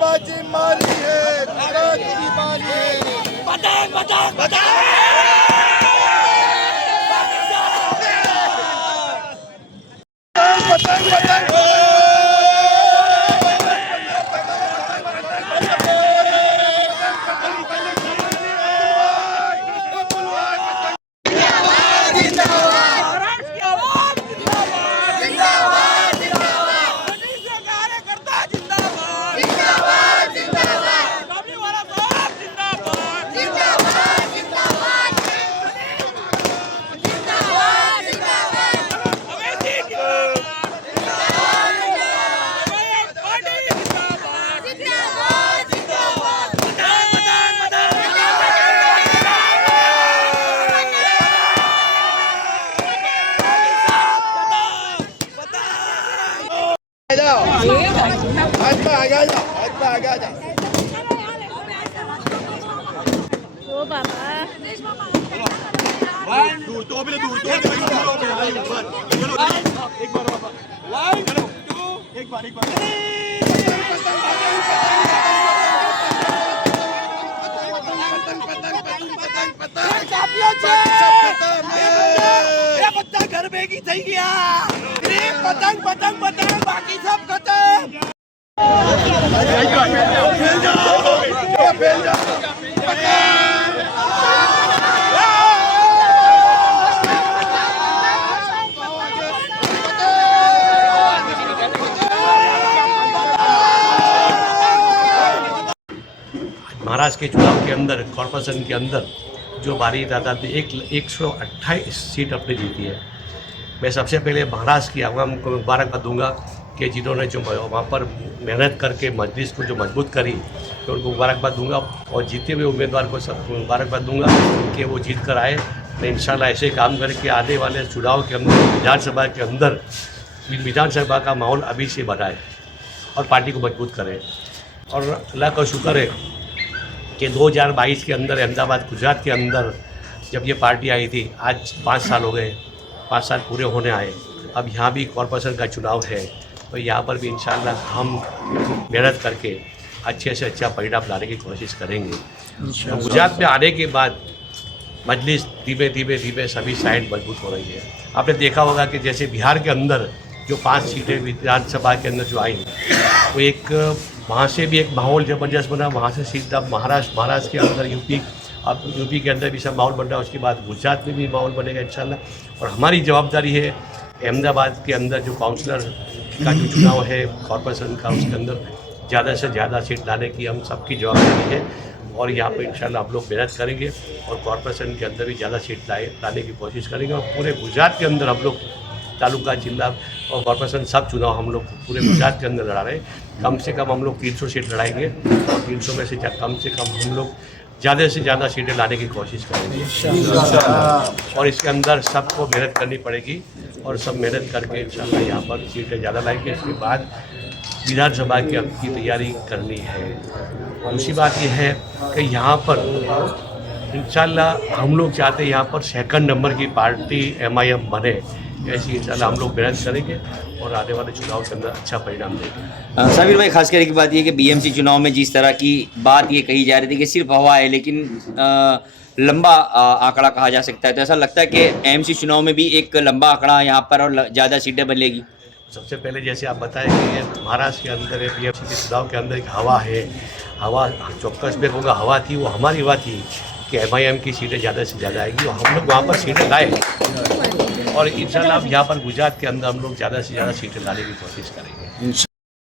जिंदाबाद मारी है, मारी है। पतंग पतंग पतंग पतंग पतंग घर भेगी થઈ ગયા પતંગ પતંગ પતંગ બાકી सब खत्म। महाराष्ट्र के चुनाव के अंदर कॉर्पोरेशन के अंदर जो बारी दादा ने 128 सीट अपने जीती है। मैं सबसे पहले महाराष्ट्र की आवाम को मुबारकबाद दूंगा कि जिन्होंने जो वहाँ पर मेहनत करके मजलिस को जो मजबूत करी, तो उनको मुबारकबाद दूंगा और जीते हुए उम्मीदवार को सबको मुबारकबाद दूंगा कि वो जीत कर आए। मैं इंशाल्लाह ऐसे काम करके आने वाले चुनाव के अंदर विधानसभा के अंदर विधानसभा का माहौल अभी से बढ़ाए और पार्टी को मजबूत करें। और अल्लाह का शुक्र है कि 2022 के अंदर अहमदाबाद गुजरात के अंदर जब ये पार्टी आई थी, आज 5 साल हो गए, 5 साल पूरे होने आए। अब यहाँ भी कॉर्पोरेशन का चुनाव है, तो यहाँ पर भी इंशाल्लाह हम मेहनत करके अच्छे से अच्छा परिणाम लाने की कोशिश करेंगे। तो गुजरात में आने के बाद मजलिस धीमे धीमे सभी साइड मजबूत हो रही है। आपने देखा होगा कि जैसे बिहार के अंदर जो 5 सीटें विधानसभा के अंदर जो आई, वो एक वहाँ से भी एक माहौल ज़बरदस्त बना, वहाँ से सीधा महाराष्ट्र के अंदर अब यूपी के अंदर भी सब माहौल बन रहा है। उसके बाद गुजरात में भी माहौल बनेगा इंशाल्लाह। और हमारी जवाबदारी है अहमदाबाद के अंदर जो काउंसलर का जो चुनाव है कॉर्पोरेशन का, उसके अंदर ज़्यादा से ज़्यादा सीट लाने की हम सबकी जवाबदारी है। और यहाँ पर इंशाल्लाह हम लोग मेहनत करेंगे और कॉर्पोरेशन के अंदर भी ज़्यादा सीट लाने की कोशिश करेंगे। और पूरे गुजरात के अंदर हम लोग तालुका जिला और कॉर्पोरेशन सब चुनाव हम लोग पूरे गुजरात के अंदर लड़ा रहे हैं। कम से कम हम लोग 300 सीट लड़ाएंगे और 300 में से कम हम लोग ज़्यादा से ज़्यादा सीटें लाने की कोशिश करेंगे। और इसके अंदर सबको मेहनत करनी पड़ेगी और सब मेहनत करके इंशाल्लाह यहाँ पर सीटें ज़्यादा लाएंगे। इसके बाद विधानसभा की तैयारी करनी है। दूसरी बात यह है कि यहाँ पर इंशाल्लाह हम लोग चाहते हैं यहाँ पर 2nd नंबर की पार्टी MIM बने। ऐसी इंशाल्लाह हम लोग मेहनत करेंगे और आने वाले चुनाव के अंदर अच्छा परिणाम देंगे। साबिर भाई, खास करके बात ये कि BMC चुनाव में जिस तरह की बात ये कही जा रही थी कि सिर्फ हवा है, लेकिन लंबा आंकड़ा कहा जा सकता है, तो ऐसा लगता है कि AMC चुनाव में भी एक लंबा आंकड़ा यहाँ पर और ज़्यादा सीटें बनेगी। सबसे पहले जैसे आप बताएं कि महाराष्ट्र के अंदर BMC के चुनाव के अंदर एक हवा है, हवा चौक्कस में होगा, हवा थी वो हमारी हवा थी कि MIM की सीटें ज़्यादा से ज़्यादा आएगी और हम लोग वहाँ पर सीटें लाए और इंशाल्लाह अब यहाँ पर गुजरात के अंदर हम लोग ज़्यादा से ज़्यादा सीटें लाने की कोशिश करेंगे।